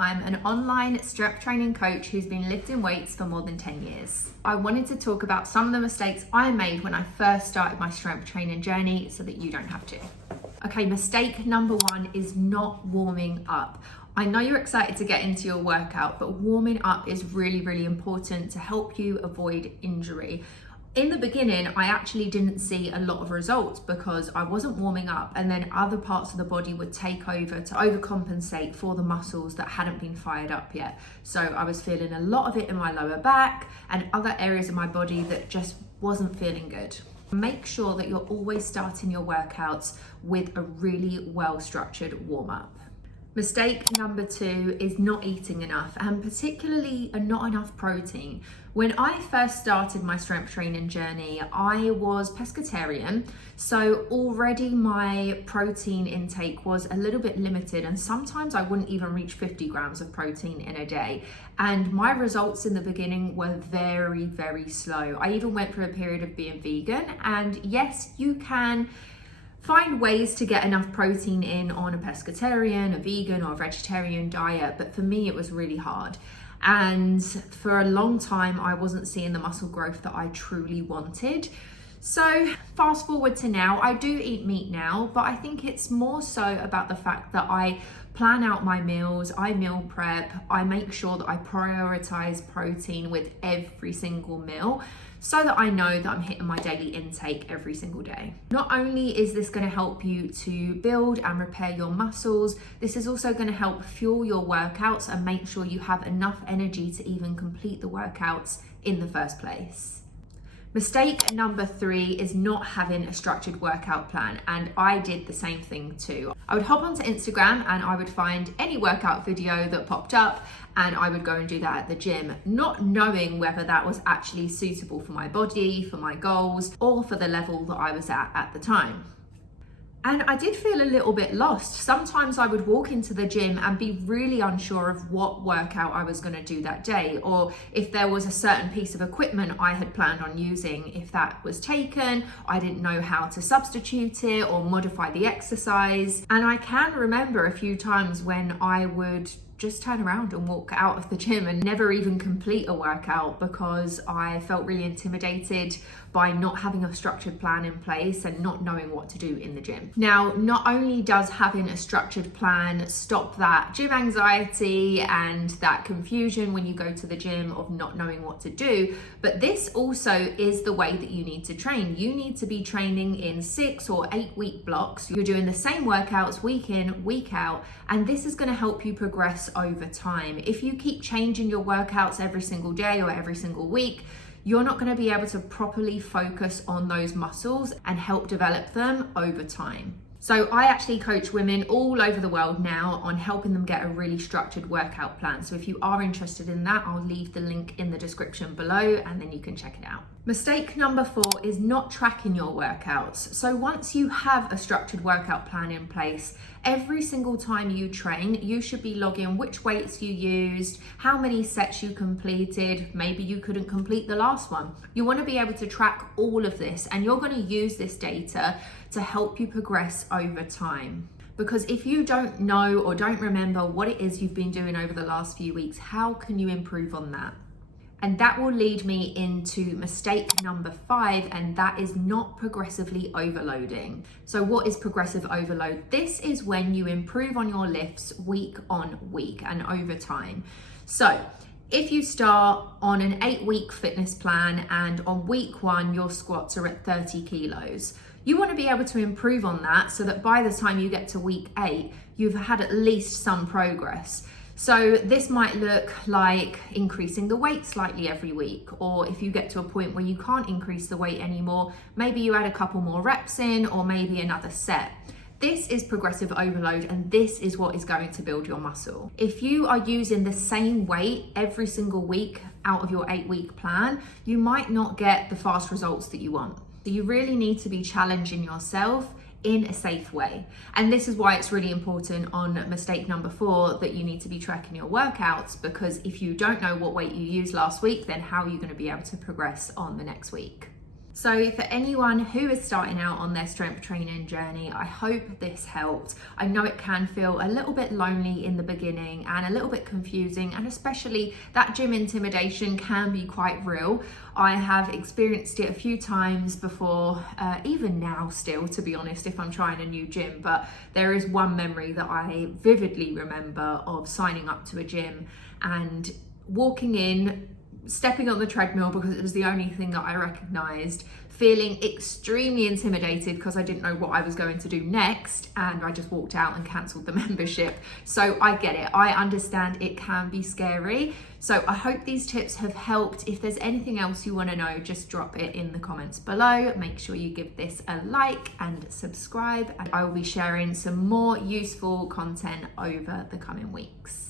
I'm an online strength training coach who's been lifting weights for more than 10 years. I wanted to talk about some of the mistakes I made when I first started my strength training journey so that you don't have to. Okay, mistake number one is not warming up. I know you're excited to get into your workout, but warming up is really, really important to help you avoid injury. In the beginning, I actually didn't see a lot of results because I wasn't warming up, and then other parts of the body would take over to overcompensate for the muscles that hadn't been fired up yet. So I was feeling a lot of it in my lower back and other areas of my body that just wasn't feeling good. Make sure that you're always starting your workouts with a really well-structured warm-up. Mistake number two is not eating enough, and particularly not enough protein. When I first started my strength training journey, I was pescatarian, so already my protein intake was a little bit limited, and sometimes I wouldn't even reach 50 grams of protein in a day. And my results in the beginning were very, very slow. I even went through a period of being vegan, and yes, you can find ways to get enough protein in on a pescatarian, a vegan or a vegetarian diet, but for me it was really hard. And for a long time I wasn't seeing the muscle growth that I truly wanted. So fast forward to now, I do eat meat now, but I think it's more so about the fact that I plan out my meals, I meal prep, I make sure that I prioritize protein with every single meal so that I know that I'm hitting my daily intake every single day. Not only is this going to help you to build and repair your muscles, this is also going to help fuel your workouts and make sure you have enough energy to even complete the workouts in the first place. Mistake number three is not having a structured workout plan, and I did the same thing too. I would hop onto Instagram and I would find any workout video that popped up and I would go and do that at the gym, not knowing whether that was actually suitable for my body, for my goals, or for the level that I was at the time. And I did feel a little bit lost. Sometimes I would walk into the gym and be really unsure of what workout I was going to do that day, or if there was a certain piece of equipment I had planned on using, if that was taken, I didn't know how to substitute it or modify the exercise. And I can remember a few times when I would just turn around and walk out of the gym and never even complete a workout because I felt really intimidated by not having a structured plan in place and not knowing what to do in the gym. Now, not only does having a structured plan stop that gym anxiety and that confusion when you go to the gym of not knowing what to do, but this also is the way that you need to train. You need to be training in 6 or 8 week blocks. You're doing the same workouts week in, week out, and this is going to help you progress over time. If you keep changing your workouts every single day or every single week, you're not going to be able to properly focus on those muscles and help develop them over time. So I actually coach women all over the world now on helping them get a really structured workout plan. So if you are interested in that, I'll leave the link in the description below and then you can check it out. Mistake number 4 is not tracking your workouts. So once you have a structured workout plan in place, every single time you train, you should be logging which weights you used, how many sets you completed, maybe you couldn't complete the last one. You want to be able to track all of this, and you're going to use this data to help you progress over time. Because if you don't know or don't remember what it is you've been doing over the last few weeks, how can you improve on that? And that will lead me into mistake number 5, and that is not progressively overloading. So what is progressive overload? This is when you improve on your lifts week on week and over time. So if you start on an 8-week fitness plan and on week 1 your squats are at 30 kilos, you want to be able to improve on that so that by the time you get to week 8, you've had at least some progress. So this might look like increasing the weight slightly every week, or if you get to a point where you can't increase the weight anymore, maybe you add a couple more reps in, or maybe another set. This is progressive overload, and this is what is going to build your muscle. If you are using the same weight every single week out of your 8-week plan, you might not get the fast results that you want. So you really need to be challenging yourself in a safe way. And this is why it's really important on mistake number 4 that you need to be tracking your workouts, because if you don't know what weight you used last week, then how are you going to be able to progress on the next week? So for anyone who is starting out on their strength training journey, I hope this helped. I know it can feel a little bit lonely in the beginning and a little bit confusing, and especially that gym intimidation can be quite real. I have experienced it a few times before, even now still, to be honest, if I'm trying a new gym, but there is one memory that I vividly remember of signing up to a gym and walking in, stepping on the treadmill because it was the only thing that I recognised, feeling extremely intimidated because I didn't know what I was going to do next, and I just walked out and cancelled the membership. So I get it, I understand it can be scary. So I hope these tips have helped. If there's anything else you want to know, just drop it in the comments below. Make sure you give this a like and subscribe, and I will be sharing some more useful content over the coming weeks.